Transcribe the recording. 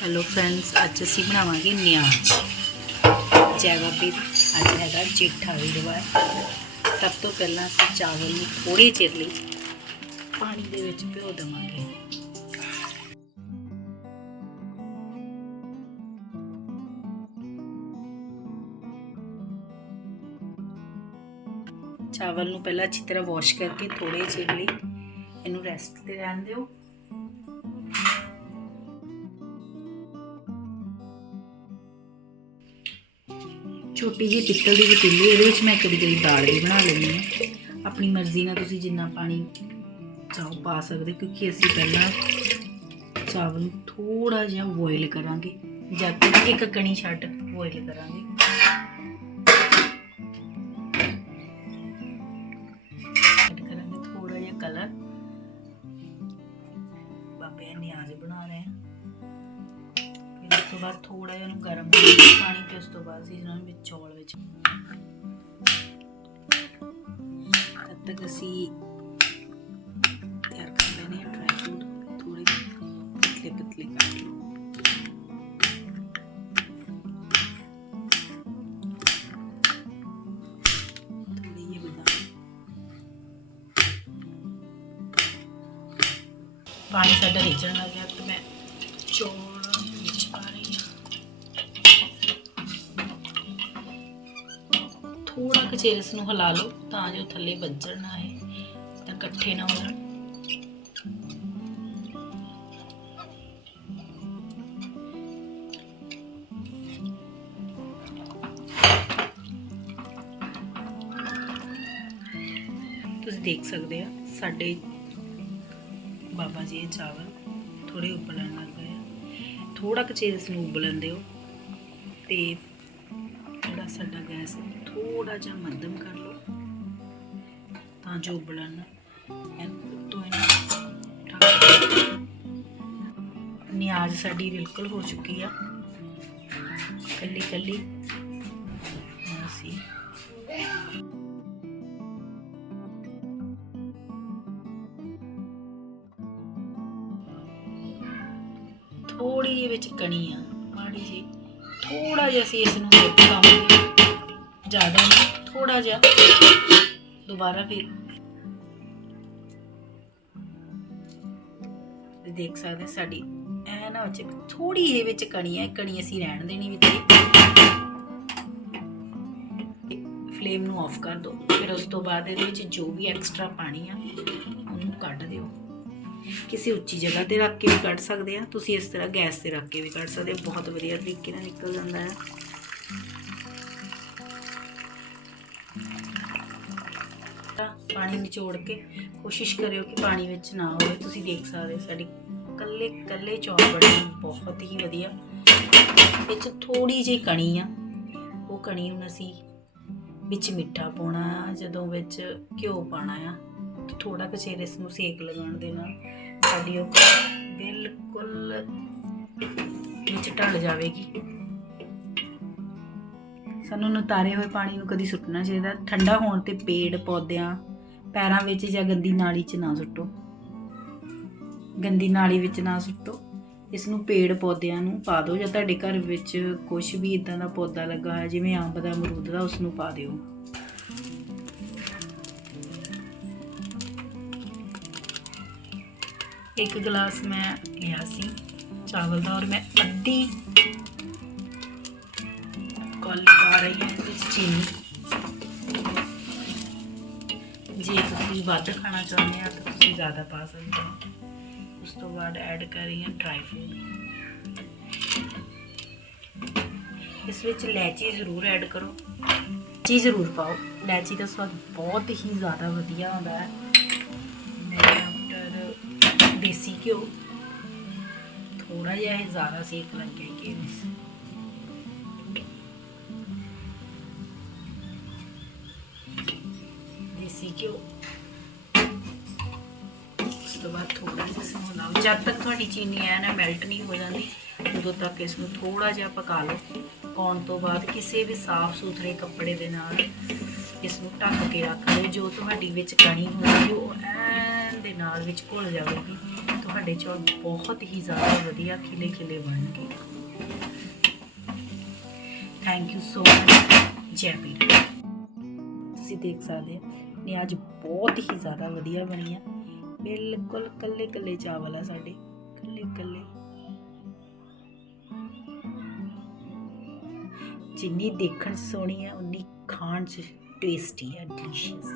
Hello friends ਅੱਜ ਅਸੀਂ ਬਣਾਵਾਂਗੇ ਨਿਆਜ਼ ਜੈ ਬਾਬੇ ਅੱਜ ਹੈਗਾ ਜੇਠਾ ਵੀਰਵਾਰ ਸਭ ਤੋਂ ਪਹਿਲਾਂ ਅਸੀਂ ਚਾਵਲ ਨੂੰ ਥੋੜੇ ਚਿਰ ਲਈ ਪਾਣੀ ਦੇ ਵਿੱਚ ਭਿਓ ਦੇਵਾਂਗੇ। ਚਾਵਲ ਨੂੰ ਪਹਿਲਾਂ ਅੱਛੀ ਤਰ੍ਹਾਂ ਵਾਸ਼ ਕਰਕੇ ਥੋੜੇ ਚਿਰ ਲਈ ਇਹਨੂੰ ਰੈਸਟ ਤੇ ਰਹਿਣ ਦਿਓ। ਛੋਟੀ ਜਿਹੀ ਪਿੱਤਲ ਦੀ ਪਤੀਲੀ, ਇਹਦੇ ਵਿੱਚ ਮੈਂ ਕਦੀ ਕਦੀ ਦਾਲ ਵੀ ਬਣਾ ਲੈਂਦੀ ਹਾਂ। ਆਪਣੀ ਮਰਜ਼ੀ ਨਾਲ ਤੁਸੀਂ ਜਿੰਨਾ ਪਾਣੀ ਚਾਹੋ ਪਾ ਸਕਦੇ, ਕਿਉਂਕਿ ਅਸੀਂ ਪਹਿਲਾਂ ਚਾਵਲ ਨੂੰ ਥੋੜਾ ਜਿਹਾ ਬੋਇਲ ਕਰਾਂਗੇ। ਜਦ ਤੱਕ ਇੱਕ ਕਣੀ ਛੱਡ ਬੋਇਲ ਕਰਾਂਗੇ। ਐਡ ਕਰਾਂਗੇ ਥੋੜਾ ਜਿਹਾ ਕਲਰ ਬਾਬੇ ਨਿਆਜ਼ ਬਣਾ ਰਹੇ ਹਾਂ ਫਿਰ ਉਸ ਤੋਂ ਬਾਅਦ ਥੋੜਾ ਜਿਹਾ ਉਹਨੂੰ ਗਰਮ ਪਾਣੀ ਬਾਅਦ ਅਸੀਂ ਇਹਨਾਂ ਨੂੰ ਵਿੱਚ ਚੌਲ ਵਿੱਚ। ਤਦ ਤੱਕ ਅਸੀਂ ਤਿਆਰ ਕਰ ਲੈਣੇ ਆ ਡਰਾਈ ਫਰੂਟ ਥੋੜੇ ਪਤਲੇ ਪਤਲੇ ਕੱਟ ਲਓ ਪਾਣੀ ਸਾਡਾ ਰਿੱਝਣ ਲੱਗ ਗਿਆ, ਤੇ ਮੈਂ ਚੌਲ ਥੋੜਾ ਕੁ ਚਿਰ ਨੂੰ ਹਿਲਾ ਲਓ ਤਾਂ ਜੋ ਥੱਲੇ ਵੱਜਣ ਨਾ ਹੈ ਤਾਂ ਇਕੱਠੇ ਨਾ ਹੋ ਜਾਣ ਤੁਸੀਂ ਦੇਖ ਸਕਦੇ ਆ, ਸਾਡੇ ਬਾਬਾ ਜੀ ਇਹ ਚਾਵਲ ਥੋੜੇ ਉਬਲਣ ਲੱਗ ਗਏ ਆ। ਥੋੜਾ ਕੁ ਚਿਰ ਇਸ ਨੂੰ ਉਬਲਣ ਦਿਓ ਤੇ ਜਿਹੜਾ ਸਾਡਾ ਗੈਸ ਥੋੜਾ ਜਿਹਾ ਮੱਧਮ ਕਰ ਲਓ, ਤਾਂ ਜੋ ਉਬਲਣ ਤੋਂ ਨਿਆਜ਼ ਸਾਡੀ ਬਿਲਕੁਲ ਹੋ ਚੁੱਕੀ ਆ। ਕੱਲੀ ਕੱਲੀ। ਹੁਣ ਅਸੀਂ ਥੋੜੀ ਜਿਹੀ ਵਿੱਚ ਕਣੀ ਆ। ਮਾੜੀ ਜੀ ਥੋੜਾ ਜਿਹਾ ਅਸੀਂ ਇਸ ਨੂੰ ਹੋਰ ਜ਼ਿਆਦਾ ਨਹੀਂ ਥੋੜਾ ਜਿਹਾ। ਦੁਬਾਰਾ ਫਿਰ। ਦੇਖ ਸਕਦੇ ਸਾਡੀ, ਐ ਨਾ ਵਿੱਚ ਥੋੜੀ ਜਿਹੀ ਵਿੱਚ ਕਣੀ ਹੈ ਕਣੀ ਅਸੀਂ ਰਹਿਣ ਦੇਣੀ ਵਿੱਚ ਫਲੇਮ ਨੂੰ ਆਫ ਕਰ ਦਿਓ ਫਿਰ ਉਸ ਤੋਂ ਬਾਅਦ ਇਹਦੇ ਵਿੱਚ ਜੋ ਵੀ ਐਕਸਟਰਾ ਪਾਣੀ ਆ, ਉਹਨੂੰ ਕੱਢ ਦਿਓ। ਕਿਸੇ ਉੱਚੀ ਜਗ੍ਹਾ ਤੇ ਰੱਖ ਕੇ ਵੀ ਕੱਢ ਸਕਦੇ ਆ। ਤੁਸੀਂ ਇਸ ਤਰ੍ਹਾਂ ਗੈਸ ਤੇ ਰੱਖ ਕੇ ਵੀ ਕੱਢ ਸਕਦੇ ਬਹੁਤ ਵਧੀਆ ਤਰੀਕੇ ਨਾਲ ਨਿਕਲ ਜਾਂਦਾ ਹੈ ਪਾਣੀ ਨਿਚੋੜ ਕੇ ਕੋਸ਼ਿਸ਼ ਕਰਿਓ ਕਿ ਪਾਣੀ ਵਿੱਚ ਨਾ ਹੋਵੇ। ਤੁਸੀਂ ਦੇਖ ਸਕਦੇ ਹੋ, ਸਾਡੀ ਕੱਲੇ ਕੱਲੇ ਚੌਲ ਬਣੇ ਬਹੁਤ ਹੀ ਵਧੀਆ। ਵਿੱਚ ਥੋੜੀ ਜਿਹੀ ਕਣੀ ਆ। ਉਹ ਕਣੀ ਹੁਣ ਅਸੀਂ ਵਿੱਚ ਮਿੱਠਾ ਪਾਉਣਾ ਆ ਜਦੋਂ ਵਿੱਚ ਘਿਓ ਪਾਣਾ ਆ ਥੋੜਾ ਕੁ ਚਿਰ ਇਸ ਨੂੰ ਸੇਕ ਲਗਾਉਣ ਦੇ ਨਾਲ ਸਾਡੀ ਉਹ ਬਿਲਕੁਲ ਵਿੱਚ ਢਲ ਜਾਵੇਗੀ। ਸਾਨੂੰ ਨਤਾਰੇ ਹੋਏ ਪਾਣੀ ਨੂੰ ਕਦੀ ਸੁੱਟਣਾ ਚਾਹੀਦਾ। ਠੰਡਾ ਹੋਣ ਤੇ ਪੇੜ, ਪੌਦਿਆਂ ਪੈਰਾਂ ਵਿੱਚ ਜਾਂ ਗੰਦੀ ਨਾਲੀ 'ਚ ਨਾ ਸੁੱਟੋ। ਗੰਦੀ ਨਾਲੀ ਵਿੱਚ ਨਾ ਸੁੱਟੋ। ਇਸ ਨੂੰ ਪੇੜ ਪੌਦਿਆਂ ਨੂੰ ਪਾ ਦਿਓ ਜਾਂ ਤੁਹਾਡੇ ਘਰ ਵਿੱਚ ਕੁਝ ਵੀ ਇਦਾਂ ਦਾ ਪੌਦਾ ਲੱਗਾ ਹੋਇਆ, ਜਿਵੇਂ ਅੰਬ ਦਾ ਅਮਰੂਦ ਦਾ ਉਸ ਨੂੰ ਪਾ ਦਿਓ। ਇੱਕ ਗਲਾਸ ਮੈਂ ਲਿਆ ਸੀ ਚਾਵਲ ਦਾ ਔਰ ਮੈਂ ਅੱਧੀ ਕੌਲੀ ਪਾ ਰਹੀ ਹਾਂ ਇਸ ਚੀਨੀ। ਤੁਸੀਂ ਵੱਧ ਖਾਣਾ ਚਾਹੁੰਦੇ ਆ, ਤਾਂ ਤੁਸੀਂ ਜ਼ਿਆਦਾ ਪਾ ਸਕਦੇ ਹੋ। ਉਸ ਤੋਂ ਬਾਅਦ ਐਡ ਕਰ ਰਹੀ ਹਾਂ ਡਰਾਈ ਫਰੂਟ ਇਸ ਵਿੱਚ ਇਲਾਇਚੀ ਜ਼ਰੂਰ ਐਡ ਕਰੋ। ਚੀਜ਼ ਜ਼ਰੂਰ ਪਾਓ। ਇਲਾਇਚੀ ਦਾ ਸਵਾਦ ਬਹੁਤ ਹੀ ਜ਼ਿਆਦਾ ਵਧੀਆ ਹੁੰਦਾ ਹੈ। ਮੈਂ ਆਫਟਰ ਦੇਸੀ ਘਿਓ। ਥੋੜਾ ਜਿਹਾ ਇਹ ਜ਼ਿਆਦਾ ਸੇਕ ਲੱਗ ਗਿਆ ਕਿ ਦੇਸੀ ਘਿਓ। ਤੋਂ ਬਾਅਦ ਥੋੜਾ ਜਿਹਾ ਇਸ ਨੂੰ ਜਦ ਤੱਕ ਤੁਹਾਡੀ ਚੀਨੀ ਐ ਨਾ ਮੈਲਟ ਨਹੀਂ ਹੋ ਜਾਂਦੀ, ਉਦੋਂ ਤੱਕ ਇਸ ਨੂੰ ਥੋੜਾ ਜਿਹਾ ਪਕਾ ਲਓ। ਪਾਉਣ ਤੋਂ ਬਾਅਦ ਕਿਸੇ ਵੀ ਸਾਫ਼ ਸੁਥਰੇ ਕੱਪੜੇ ਦੇ ਨਾਲ ਇਸ ਨੂੰ ਢੱਕ ਕੇ ਰੱਖ ਲਓ ਜੋ ਤੁਹਾਡੀ ਵਿੱਚ ਕਣੀ ਹੋਊਗੀ, ਉਹ ਐਨ ਦੇ ਨਾਲ ਵਿੱਚ ਘੁਲ ਜਾਵੇਗੀ। ਤੁਹਾਡੇ ਚੌਲ ਬਹੁਤ ਹੀ ਜ਼ਿਆਦਾ ਵਧੀਆ ਖਿਲੇ ਖਿਲੇ ਬਣਨਗੇ। ਥੈਂਕ ਯੂ ਸੋ ਮਚ ਜੈ ਪੀਰ ਤੁਸੀਂ ਦੇਖ ਸਕਦੇ ਹੋ ਨੇ ਅੱਜ ਬਹੁਤ ਹੀ ਜ਼ਿਆਦਾ ਵਧੀਆ ਬਣੀ ਆ। ਬਿਲਕੁਲ ਕੱਲੇ ਕੱਲੇ ਚਾਵਲ ਆ ਸਾਡੇ। ਕੱਲੇ ਕੱਲੇ। ਜਿੰਨੀ ਦੇਖਣ ਸੋਹਣੀ ਆ, ਉਨੀ ਖਾਣ 'ਚ ਟੇਸਟੀ ਆ ਡਿਲੀਸ਼ੀਅਸ